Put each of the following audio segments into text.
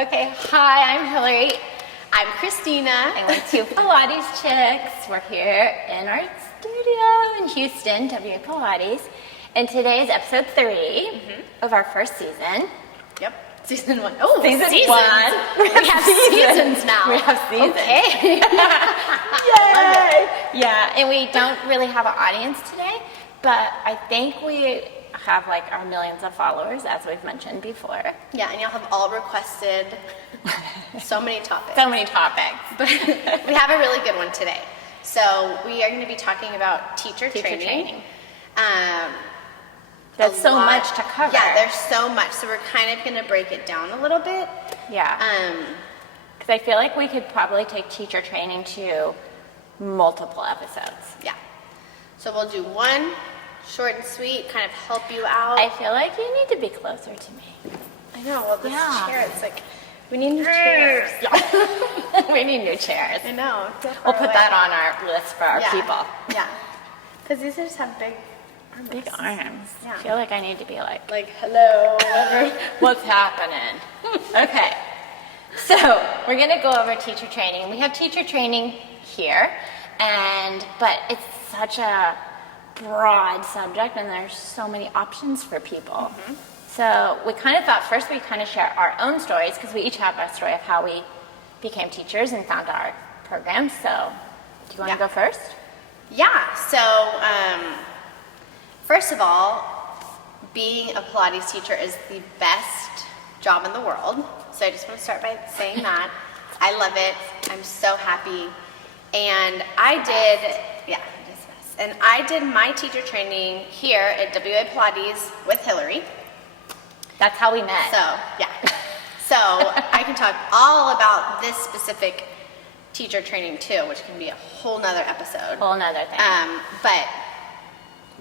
Okay, hi, I'm Hilary. I'm Christina. And we're two Pilates chicks. We're here in our studio in Houston, W Pilates. And today is episode 3 of our first season. Yep, season 1. Oh, season seasons. 1. We have seasons now. We have seasons. Okay. Yay! Yeah, and we don't really have an audience today, but I think we have like our millions of followers, as we've mentioned before. Yeah, and y'all have all requested so many topics. So many topics. But we have a really good one today. So we are going to be talking about teacher training. There's so much to cover. Yeah, there's so much. So we're kind of going to break it down a little bit. Yeah. Because I feel like we could probably take teacher training to multiple episodes. Yeah. So we'll do one short and sweet, kind of help you out. I feel like you need to be closer to me. I know. Well, this Yeah. chair, it's like, we need new chairs. Yeah. We need new chairs. I know. We'll put that on our list for our people. Yeah. Because these just have big arms. Big arms. Yeah. I feel like I need to be like, hello, what's happening? Okay. So we're going to go over teacher training. We have teacher training here, but it's such a broad subject and there's so many options for people. So we kind of thought first we'd kind of share our own stories because we each have a story of how we became teachers and found our programs. So do you want to go first? Yeah. So first of all, being a Pilates teacher is the best job in the world. So I just want to start by saying that. I love it. I'm so happy. And I did my teacher training here at WA Pilates with Hilary. That's how we met. So, yeah. So I can talk all about this specific teacher training too, which can be a whole nother episode. Whole nother thing. But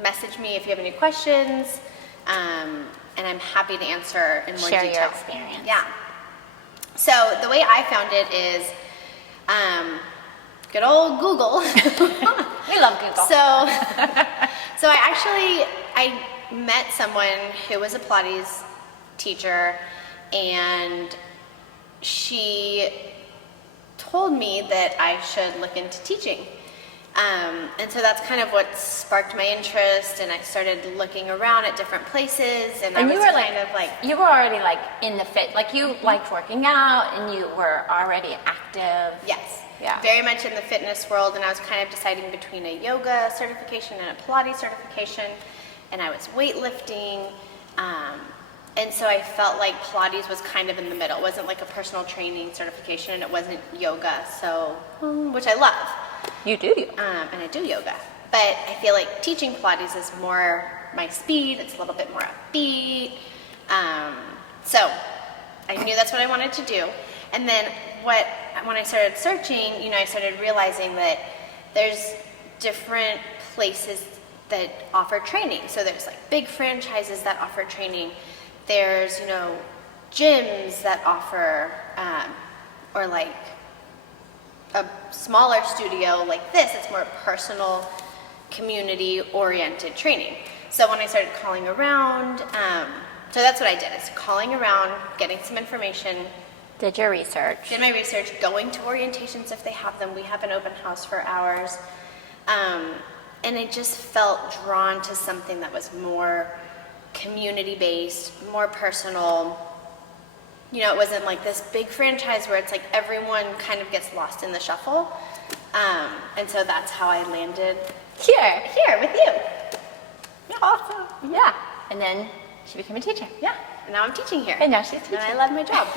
message me if you have any questions, and I'm happy to answer in more Share detail. your experience. Yeah. So the way I found it is good old Google. We love Google. So I met someone who was a Pilates teacher, and she told me that I should look into teaching. And so that's kind of what sparked my interest, and I started looking around at different places, and you were already like in the fit, like you liked working out and you were already active. Yes. Yeah. Very much in the fitness world, and I was kind of deciding between a yoga certification and a Pilates certification, and I was weightlifting, and so I felt like Pilates was kind of in the middle. It wasn't like a personal training certification, and it wasn't yoga, so which I love. You do. And I do yoga, but I feel like teaching Pilates is more my speed. It's a little bit more upbeat. So I knew that's what I wanted to do, and then when I started searching, I started realizing that there's different places that offer training. So there's like big franchises that offer training. There's, gyms that offer, or like a smaller studio like this. It's more personal, community-oriented training. So when I started calling around, so that's what I did. Is calling around, getting some information. Did your research. Did my research, going to orientations if they have them. We have an open house for ours. And I just felt drawn to something that was more community-based, more personal. It wasn't like this big franchise where it's like everyone kind of gets lost in the shuffle. And so that's how I landed Here with you. Awesome. Yeah. And then she became a teacher. Yeah. And now I'm teaching here. And now she's teaching. And I love my job.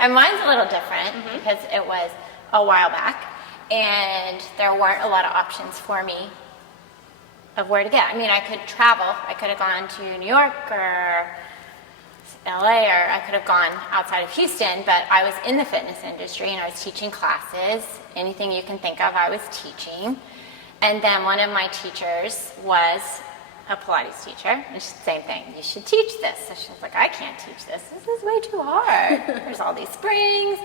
And mine's a little different because it was a while back and there weren't a lot of options for me of where to get. I mean, I could travel. I could have gone to New York or LA, or I could have gone outside of Houston, but I was in the fitness industry and I was teaching classes. Anything you can think of, I was teaching. And then one of my teachers was a Pilates teacher, and she's the same thing. You should teach this. So she was like, I can't teach this. This is way too hard. There's all these springs.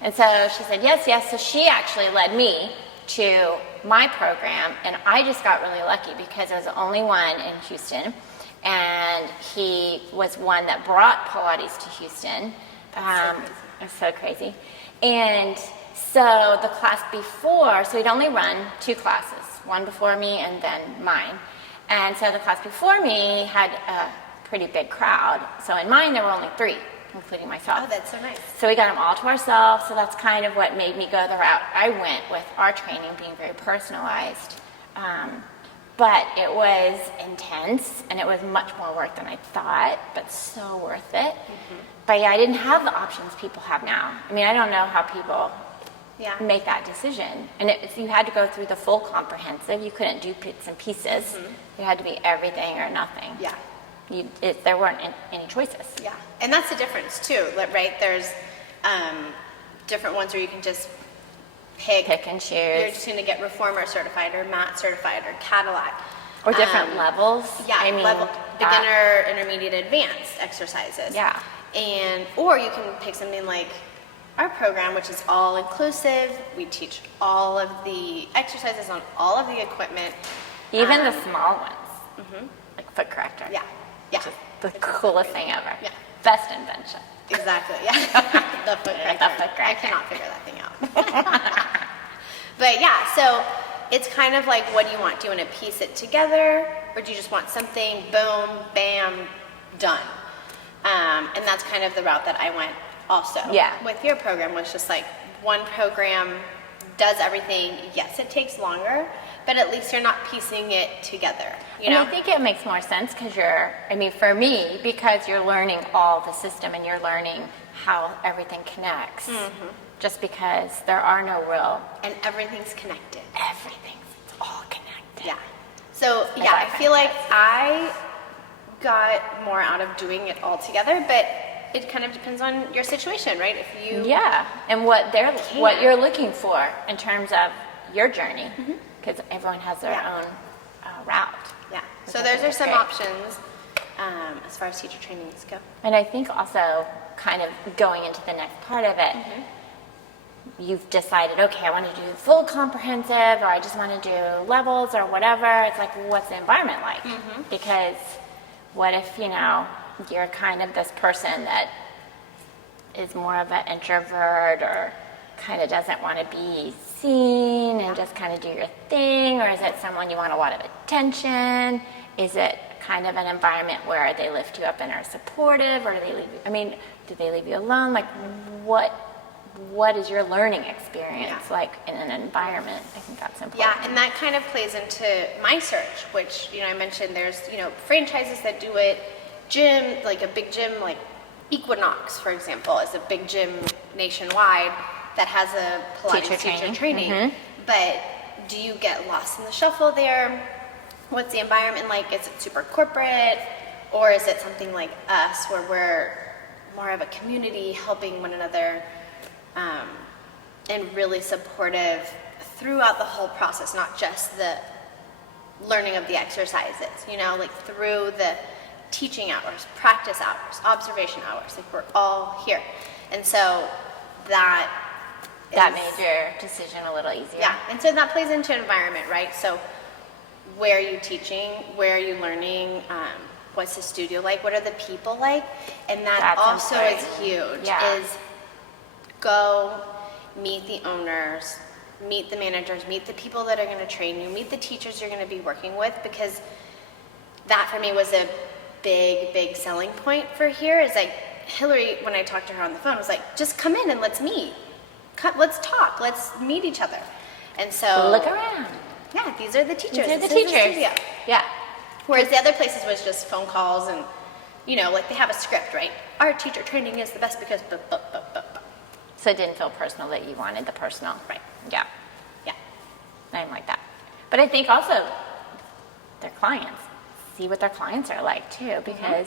And so she said, yes. So she actually led me to my program, and I just got really lucky because there was the only one in Houston, and he was one that brought Pilates to Houston. It's so crazy. And so the class before, so we'd only run 2 classes, one before me and then mine. And so the class before me had a pretty big crowd. So in mine, there were only 3, including myself. Oh, that's so nice. So we got them all to ourselves. So that's kind of what made me go the route I went with our training being very personalized. But it was intense, and it was much more work than I thought, but so worth it. Mm-hmm. But yeah, I didn't have the options people have now. I mean, I don't know how people make that decision. And you had to go through the full comprehensive. You couldn't do bits and pieces. Mm-hmm. It had to be everything or nothing. Yeah. There weren't any choices. Yeah, and that's the difference too, right? There's different ones where you can just pick and choose. You're just going to get reformer certified or mat certified or Cadillac. Or different levels. Yeah, I mean, beginner, intermediate, advanced exercises. Yeah. Or you can pick something like our program, which is all inclusive. We teach all of the exercises on all of the equipment. Even the small ones. Like foot corrector. Yeah. Yeah. Which is the coolest thing ever. Yeah. Best invention. Exactly, yeah. The foot corrector. I cannot figure that thing out. But yeah, so it's kind of like, what do you want? Do you want to piece it together, or do you just want something, boom, bam, done? And that's kind of the route that I went also. Yeah. With your program was just like, one program does everything. Yes, it takes longer, but at least you're not piecing it together. You know? I think it makes more sense because for me, because you're learning all the system and you're learning how everything connects. Mm-hmm. Just because there are no real... And everything's connected. It's all connected. Yeah. So, I feel like I got more out of doing it all together, but it kind of depends on your situation, right? If you... Yeah, and what you're looking for in terms of your journey, because everyone has their own route. Yeah. So those are some options as far as teacher trainings go. And I think also kind of going into the next part of it, you've decided, okay, I want to do full comprehensive, or I just want to do levels or whatever. It's like, what's the environment like? Because what if, you're kind of this person that is more of an introvert or kind of doesn't want to be seen and just kind of do your thing? Or is it someone you want a lot of attention? Is it kind of an environment where they lift you up and are supportive, or do they leave you, do they leave you alone? Like, what is your learning experience like in an environment? I think that's important. Yeah, and that kind of plays into my search, which, I mentioned there's, franchises that do it, gym, like a big gym, like Equinox, for example, is a big gym nationwide that has a Pilates teacher training. But do you get lost in the shuffle there? What's the environment like? Is it super corporate? Or is it something like us where we're more of a community helping one another and really supportive throughout the whole process, not just the learning of the exercises, like through the teaching hours, practice hours, observation hours, like we're all here. And so that made your decision a little easier. Yeah, and so that plays into environment, right? So where are you teaching? Where are you learning? What's the studio like? What are the people like? And that also is huge, is go meet the owners, meet the managers, meet the people that are going to train you, meet the teachers you're going to be working with, because that for me was a big selling point for here. Is like, Hilary, when I talked to her on the phone, was like, just come in and let's meet. Let's talk. Let's meet each other. And so... Look around. Yeah, these are the teachers. These are the teachers. Yeah. Whereas the other places was just phone calls and, like they have a script, right? Our teacher training is the best because... So it didn't feel personal that you wanted the personal. Right. Yeah. Yeah. I'm like that. But I think also their clients, see what their clients are like too, because,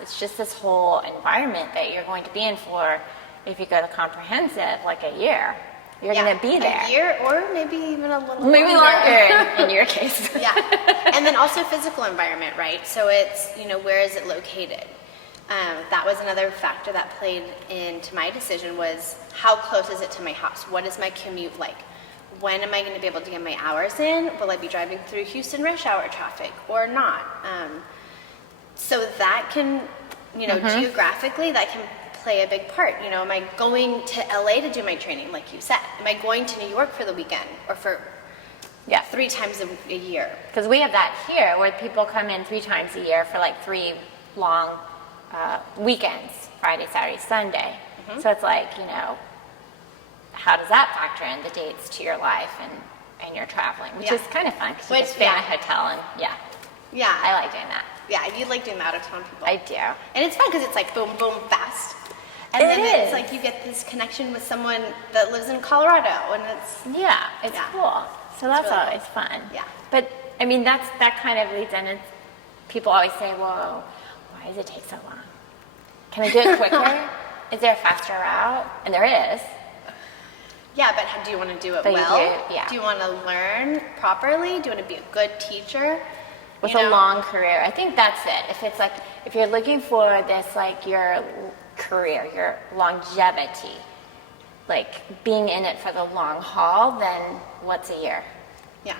it's just this whole environment that you're going to be in for, if you go to comprehensive, like a year. You're going to be there. A year, or maybe even a little maybe longer in your case. Yeah. And then also physical environment, right? So it's, where is it located? That was another factor that played into my decision, was how close is it to my house? What is my commute like? When am I going to be able to get my hours in? Will I be driving through Houston rush hour traffic or not? So that can, geographically, that can play a big part. You know, am I going to LA to do my training, like you said? Am I going to New York for the weekend or for 3 times a year? Because we have that here where people come in 3 times a year for like 3 long weekends, Friday, Saturday, Sunday. So it's like, you know, how does that factor in the dates to your life and your traveling, which is kind of fun because you just stay in a hotel and I like doing that. Yeah, you like doing that out of town people. I do. And it's fun because it's like boom, boom, fast. And then it's like you get this connection with someone that lives in Colorado, and it's cool. So that's really always fun. Yeah. But I mean, that kind of leads in. And people always say, "Whoa, why does it take so long? Can I do it quicker? Is there a faster route?" And there is. Yeah, but do you want to do it But well? do you want to learn properly? Do you want to be a good teacher? With a long career, I think that's it. If you're looking for this, like your career, your longevity, like being in it for the long haul, then what's a year? Yeah.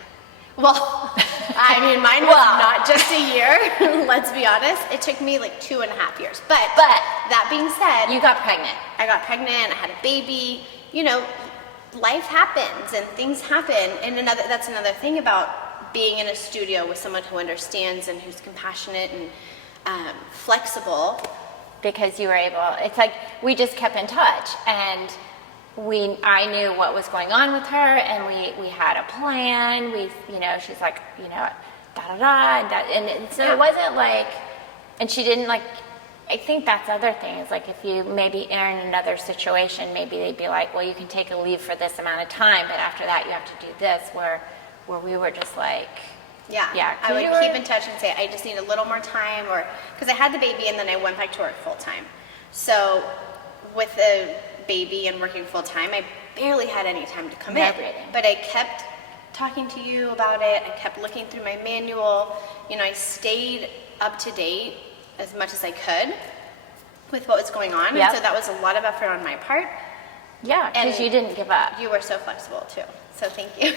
Well, I mean, mine was not just a year. Let's be honest. It took me like 2.5 years. But that being said, you got pregnant. I got pregnant. I had a baby. You know, life happens and things happen. And that's another thing about being in a studio with someone who understands and who's compassionate and flexible. Because you were able, it's like we just kept in touch, and I knew what was going on with her, and we had a plan. She's like, and so it wasn't like, and she didn't like. I think that's the other thing is like if you maybe are in another situation, maybe they'd be like, well, you can take a leave for this amount of time, but after that you have to do this. Where we were just like, I would keep in touch and say, I just need a little more time, or because I had the baby and then I went back to work full time. So with a baby and working full time, I barely had any time to come in. But I kept talking to you about it. I kept looking through my manual. You know, I stayed up to date as much as I could with what was going on. And so that was a lot of effort on my part. Yeah, because you didn't give up. You were so flexible too. So thank you.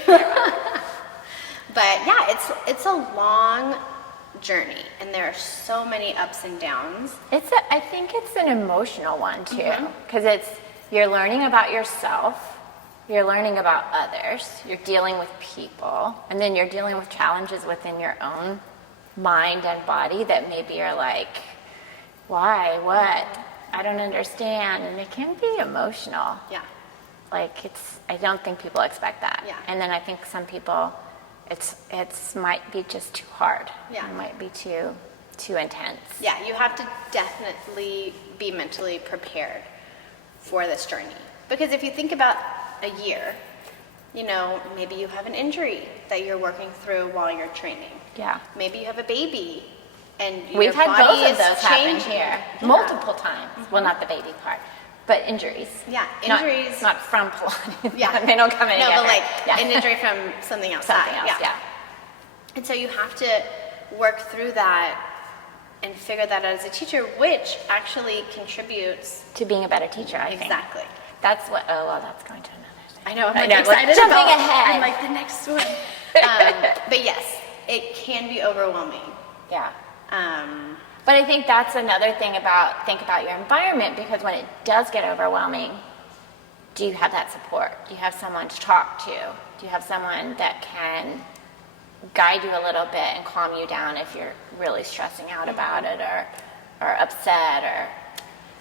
But yeah, it's a long journey, and there are so many ups and downs. I think it's an emotional one too, because you're learning about yourself, you're learning about others, you're dealing with people, and then you're dealing with challenges within your own mind and body that maybe you're like, why, what, I don't understand, and it can be emotional. Yeah. Like I don't think people expect that. Yeah. And then I think some people, it's might be just too hard. Yeah. It might be too intense. Yeah, you have to definitely be mentally prepared for this journey. Because if you think about a year, you know, maybe you have an injury that you're working through while you're training. Yeah. Maybe you have a baby and We've had body both of is those happen changing. here multiple times. Well, not the baby part, but injuries. Yeah, injuries. Not from Pilates. Yeah. They don't come in No, together. but like an injury from something outside. Something else, yeah. And so you have to work through that and figure that out as a teacher, which actually contributes to being a better teacher, I think. Exactly. That's what, that's going to another thing. I know, I'm like excited jumping about ahead. I'm like the next one. But yes, it can be overwhelming. Yeah. But I think that's another thing think about your environment, because when it does get overwhelming, do you have that support? Do you have someone to talk to? Do you have someone that can guide you a little bit and calm you down if you're really stressing out about it or upset or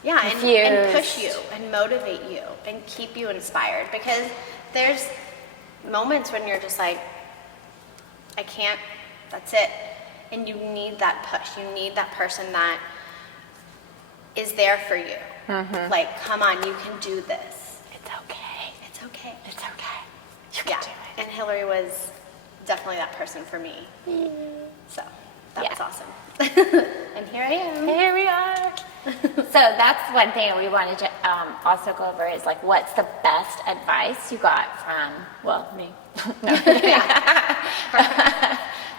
confused? And push you and motivate you and keep you inspired, because there's moments when you're just like, I can't, that's it. And you need that push. You need that person that is there for you. Like, come on, you can do this. It's okay. It's okay. It's okay. You can do it. And Hilary was definitely that person for me. So that was awesome. And here I am. Here we are. So that's one thing we wanted to also go over is like, what's the best advice you got from, me? No.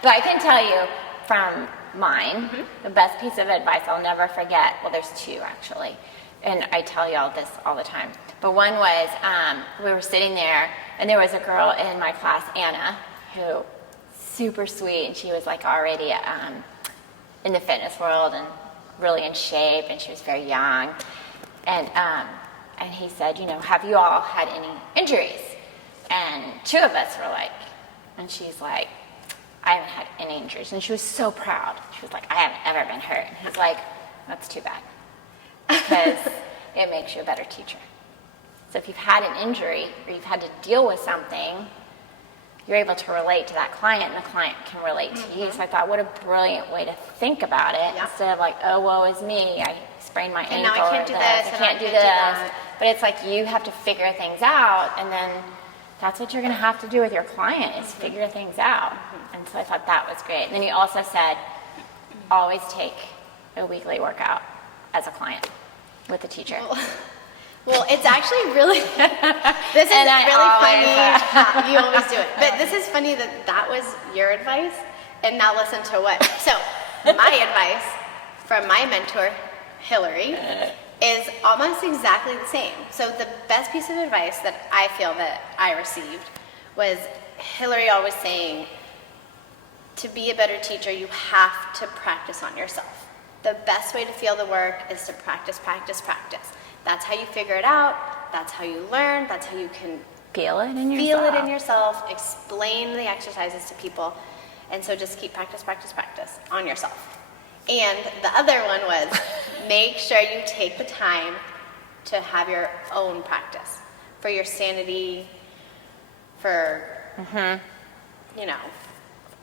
But I can tell you from mine, the best piece of advice I'll never forget, well, there's two actually, and I tell y'all this all the time, but one was we were sitting there, and there was a girl in my class, Anna, who super sweet, and she was like already in the fitness world and really in shape, and she was very young, And he said, have you all had any injuries? And 2 of us were like, and she's like, I haven't had any injuries. And she was so proud. She was like, I haven't ever been hurt. And he's like, that's too bad, because it makes you a better teacher. So if you've had an injury or you've had to deal with something, you're able to relate to that client, and the client can relate to you. So I thought, what a brilliant way to think about it, instead of like, oh, woe is me, I sprained my ankle, now I can't do this, I can't do this. But it's like you have to figure things out, and then that's what you're going to have to do with your client, is figure things out. And so I thought that was great. And then you also said, always take a weekly workout as a client with the teacher. Well, it's actually really, this is really funny. You always do it. But this is funny that was your advice, and now listen to what. So my advice from my mentor, Hilary, is almost exactly the same. So the best piece of advice that I feel that I received was Hilary always saying, to be a better teacher, you have to practice on yourself. The best way to feel the work is to practice, practice, practice. That's how you figure it out. That's how you learn. That's how you can feel it in yourself, explain the exercises to people. And so just keep practice, practice, practice on yourself. And the other one was, make sure you take the time to have your own practice for your sanity, for,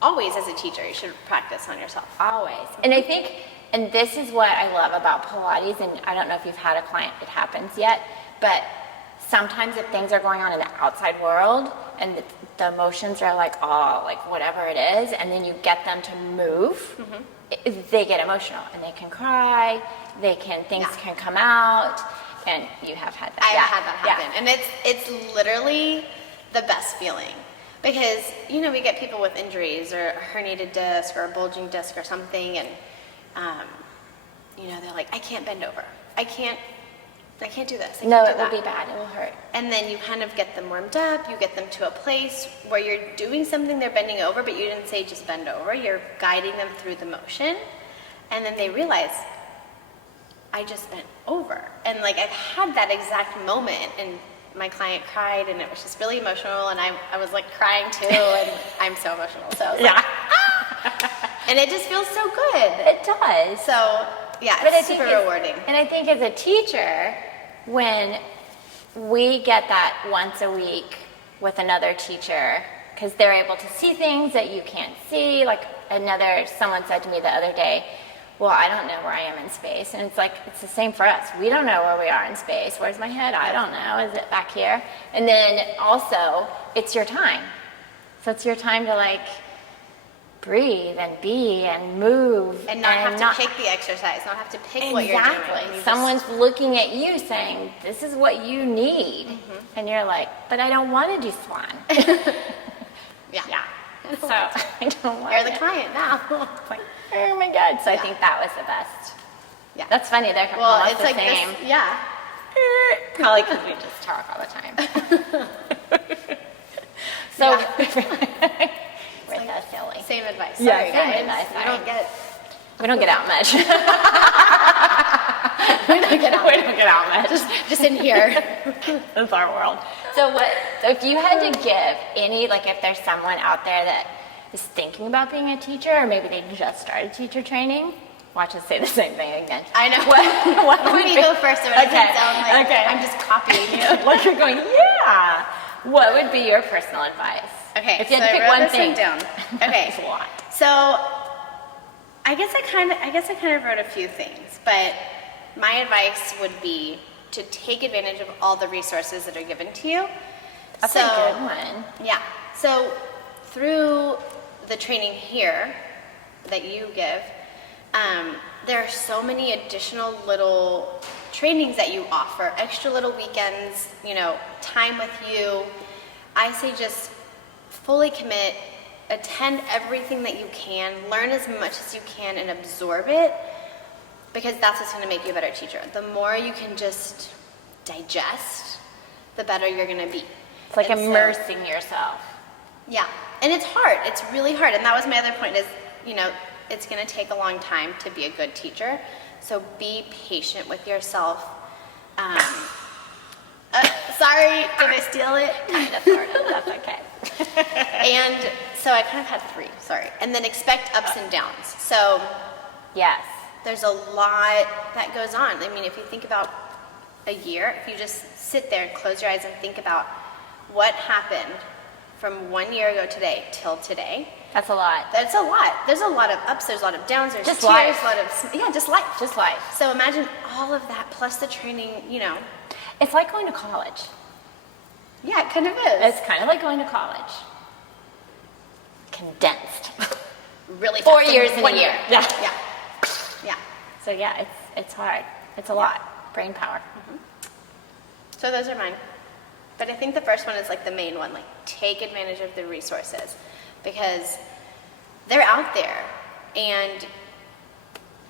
always as a teacher, you should practice on yourself. Always. And I think, and this is what I love about Pilates, and I don't know if you've had a client it happens yet, but sometimes if things are going on in the outside world and the emotions are like, whatever it is, and then you get them to move, they get emotional and they can cry, things can come out, and you have had that. I've had that happen. And it's literally the best feeling. Because, we get people with injuries or a herniated disc or a bulging disc or something, and, they're like, I can't bend over. I can't do this. No, it will be bad. It will hurt. And then you kind of get them warmed up. You get them to a place where you're doing something they're bending over, but you didn't say just bend over. You're guiding them through the motion. And then they realize, I just bent over. And I've had that exact moment, and my client cried, and it was just really emotional, and I was crying too, and I'm so emotional. So I was and it just feels so good. It does. So it's super rewarding. And I think as a teacher, when we get that once a week with another teacher, because they're able to see things that you can't see. Someone said to me the other day, well, I don't know where I am in space. And it's the same for us. We don't know where we are in space. Where's my head? I don't know. Is it back here? And then also, it's your time. So it's your time to breathe and be and move. And not pick the exercise, not have to pick what you're doing. Exactly. Someone's looking at you saying, this is what you need. And you're like, but I don't want to do swan. Yeah. So I don't want You're the client now. Oh my God. So I think that was the best. Yeah. That's funny. They're almost the same. This, yeah. Probably because we just talk all the time. So, we're that silly. Same advice. Sorry, same guys. advice. We don't get out much. We don't get out much. Just in here. That's our world. So if you had to give any, if there's someone out there that is thinking about being a teacher, or maybe they just started teacher training, watch us say the same thing again. I know. What Let me go first so it doesn't sound like I'm just copying you. You're going, yeah. What would be your personal advice? Okay, if you so had to pick one thing down. Okay. That's a lot. So I guess I kind of wrote a few things, but my advice would be to take advantage of all the resources that are given to you. That's a good one. Yeah. So through the training here that you give, there are so many additional little trainings that you offer, extra little weekends, time with you. I say just fully commit, attend everything that you can, learn as much as you can, and absorb it, because that's what's going to make you a better teacher. The more you can just digest, the better you're going to be. It's like immersing yourself. Yeah, and it's hard. It's really hard. And that was my other point is, it's going to take a long time to be a good teacher. So be patient with yourself. Sorry, did I steal it? Kind of, sort of, that's okay. And so I kind of had 3, sorry. And then expect ups and downs. So Yes. there's a lot that goes on. I mean, if you think about a year, if you just sit there and close your eyes and think about what happened from 1 year ago today till today, That's a lot. that's a lot. There's a lot of ups, there's a lot of downs, there's Just tears, life. a lot of, yeah, just life. Just life. So imagine all of that plus the training, you know. It's like going to college. Yeah, it kind of is. It's kind of like going to college. Condensed. Really 4 fast. years in 1 a year. year. Yeah. Yeah. Yeah. So yeah, it's hard. It's a lot. Brain power. So those are mine. But I think the first one is like the main one, like take advantage of the resources because they're out there and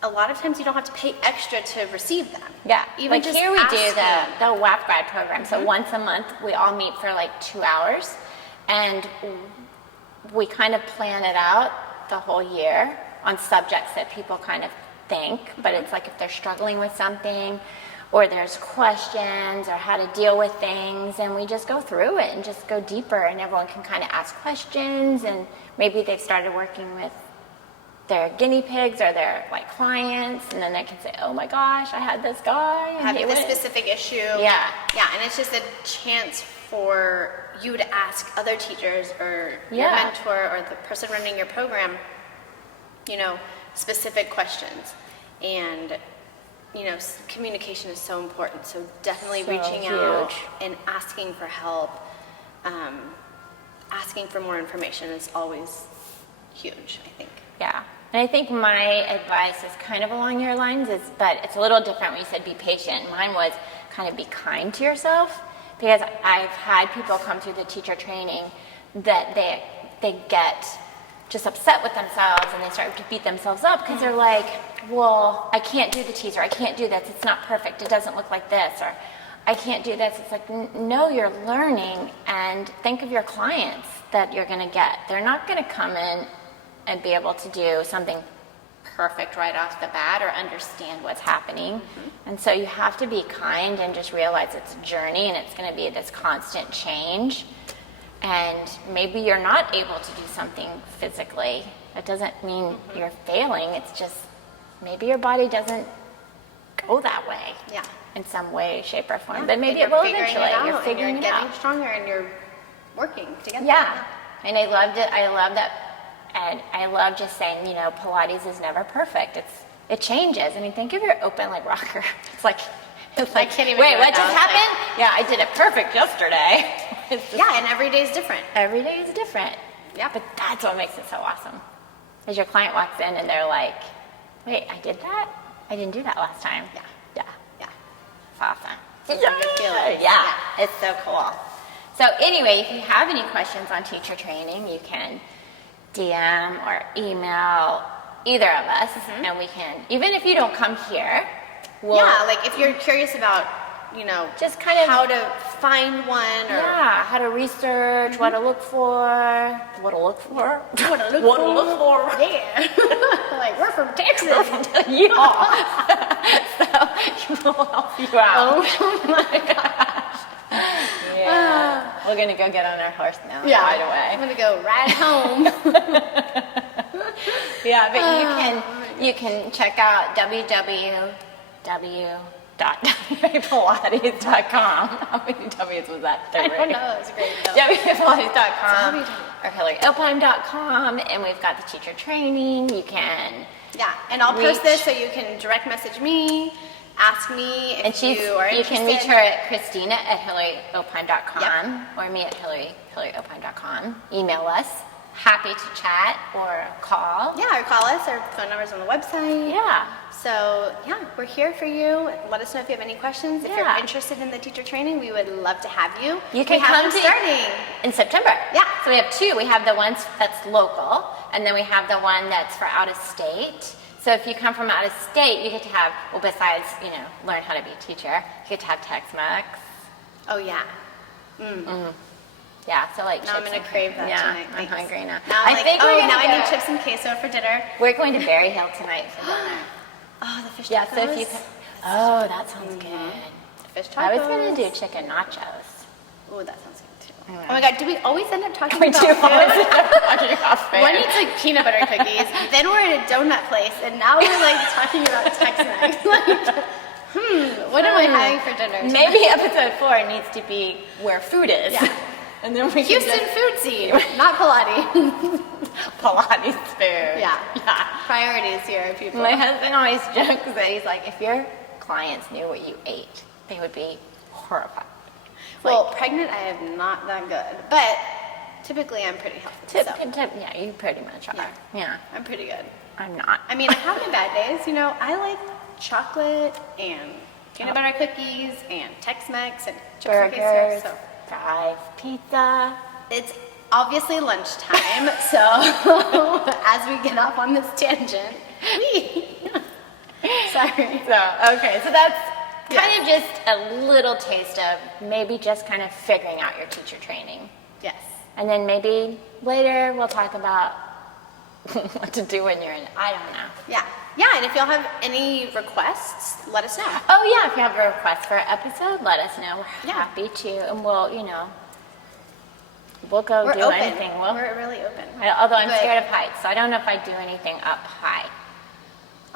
a lot of times you don't have to pay extra to receive them. Yeah. Even Like just here we do ask the them. WAP Guide program. So once a month we all meet for like 2 hours and we kind of plan it out the whole year on subjects that people kind of think, but it's like if they're struggling with something or there's questions or how to deal with things, and we just go through it and just go deeper, and everyone can kind of ask questions, and maybe they've started working with their guinea pigs or their like clients, and then they can say, oh my gosh, I had this guy and Have he this went-" specific issue. Yeah. Yeah, and it's just a chance for you to ask other teachers or your Yeah. mentor or the person running your program, you know, specific questions. And, you know, communication is so important. So definitely So reaching out huge. and asking for help, asking for more information is always huge, I think. Yeah. And I think my advice is kind of along your lines, but it's a little different when you said be patient. Mine was kind of be kind to yourself, because I've had people come through the teacher training that they get just upset with themselves and they start to beat themselves up because they're like, well, I can't do the teaser, I can't do this, it's not perfect, it doesn't look like this, or I can't do this. It's like, no, you're learning, and think of your clients that you're going to get. They're not going to come in and be able to do something perfect right off the bat or understand what's happening. And so you have to be kind and just realize it's a journey and it's going to be this constant change. And maybe you're not able to do something physically. It doesn't mean you're failing. It's just maybe your body doesn't go that way. Yeah. In some way, shape, or form. Yeah, But maybe and it will you're figuring eventually. it out, You're figuring and it you're out. getting stronger and you're working together. Yeah, and I loved it. I love that, and I love just saying, you know, Pilates is never perfect. It changes. I mean, think of your open leg rocker. It's like I can't even wait, do what it just now. It's happened? Yeah, I did it perfect yesterday. It's just- Yeah, and every day is different. every day is different. Yeah. But that's what makes it so awesome. As your client walks in and they're like, wait, I did that? I didn't do that last time. Yeah. Yeah. Yeah. It's awesome. It's a good feeling. Yeah, it's so cool. So anyway, if you have any questions on teacher training, you can DM or email either of us, and we can, even if you don't come here, we'll, Yeah, like if you're curious about, you know, Just kind of- how to find one or yeah, how to research, what to look for, what to look for, what to look what for. to look for. Yeah. Like we're from Texas. Yeah. So we'll help you out. Oh my gosh. Yeah. We're gonna go get on our horse now. Yeah. Right I'm away. gonna go ride home. Yeah, but you can check out www.pilates.com. How many W's was that? I don't know. It's great. Though. www.pilates.com or HilaryOpheim.com, and we've got the teacher training. You can. Yeah, and I'll post Reach. this so you can direct message me, ask me if And you are you interested. can reach her at Christina at HilaryOpheim.com or me at HilaryOpheim.com. Email us. Happy to chat or call. Yeah, or call us. Our phone number's on the website. Yeah. So, yeah, we're here for you. Let us know if you have any questions. If you're Yeah. interested in the teacher training, we would love to have you. You can we have come them to- starting. In September. Yeah. So we have two. We have the ones that's local, and then we have the one that's for out of state. So if you come from out of state, you get to have, well, besides, you know, learn how to be a teacher, you get to have Tex-Mex. Oh, yeah. Yeah, so like Now I'm chips going and- to crave that yeah, tonight. I'm Thanks. hungry now. Now I'm I think we're oh, gonna now I go- need chips and queso for dinner. We're going to Berry Hill tonight for dinner. Oh, the fish Yeah, tacos. so if you oh, that sounds good. fish tacos. I was gonna do chicken nachos. Ooh, that sounds good too. I know. Oh my god, do we always end up talking We about do food? always end up talking about food. One eats like peanut butter cookies, then we're at a donut place, and now we're like talking about Tex-Mex. Like, what am I having for dinner tonight? Maybe episode 4 needs to be where food is. Yeah. And then we Houston can food scene, not Pilates. Pilates food. Yeah. Yeah. Priorities here, people. My husband always jokes that he's like, if your clients knew what you ate, they would be horrified. Well, pregnant, I am not that good, but typically I'm pretty healthy. So. Yeah, you pretty much are. Yeah. Yeah. I'm pretty good. I'm not. I mean, I have my bad days. You know, I like chocolate and peanut butter cookies and Tex-Mex and chips and Burgers, queso. So fries, pizza. it's obviously lunchtime. So as we get off on this tangent, sorry. So that's kind of just a little taste of maybe just kind of figuring out your teacher training. Yes. And then maybe later we'll talk about what to do when you're in, I don't know. Yeah. Yeah, and if y'all have any requests, let us know. Oh yeah, if you have a request for an episode, let us know. We're Yeah. happy to, and we'll, we'll go We're do open. anything. We're really open. Although I'm But- scared of heights, so I don't know if I do anything up high.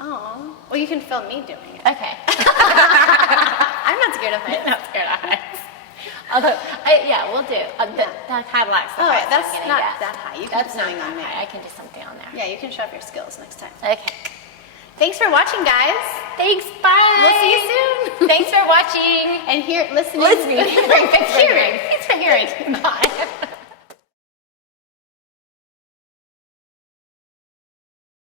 Oh, well, you can film me doing it. Okay. I'm not scared of I'm heights. not scared of heights. Although, we'll do. That Cadillac's the Oh, highest that's I'm gonna not get. that high. You can That's do not something that on there. high. I can do something on there. Yeah, you can show off your skills next time. Okay. Thanks for watching, guys. Thanks. Bye. We'll see you soon. Thanks for watching. And here, listening. Listening. Hearing. Thanks for hearing. Bye.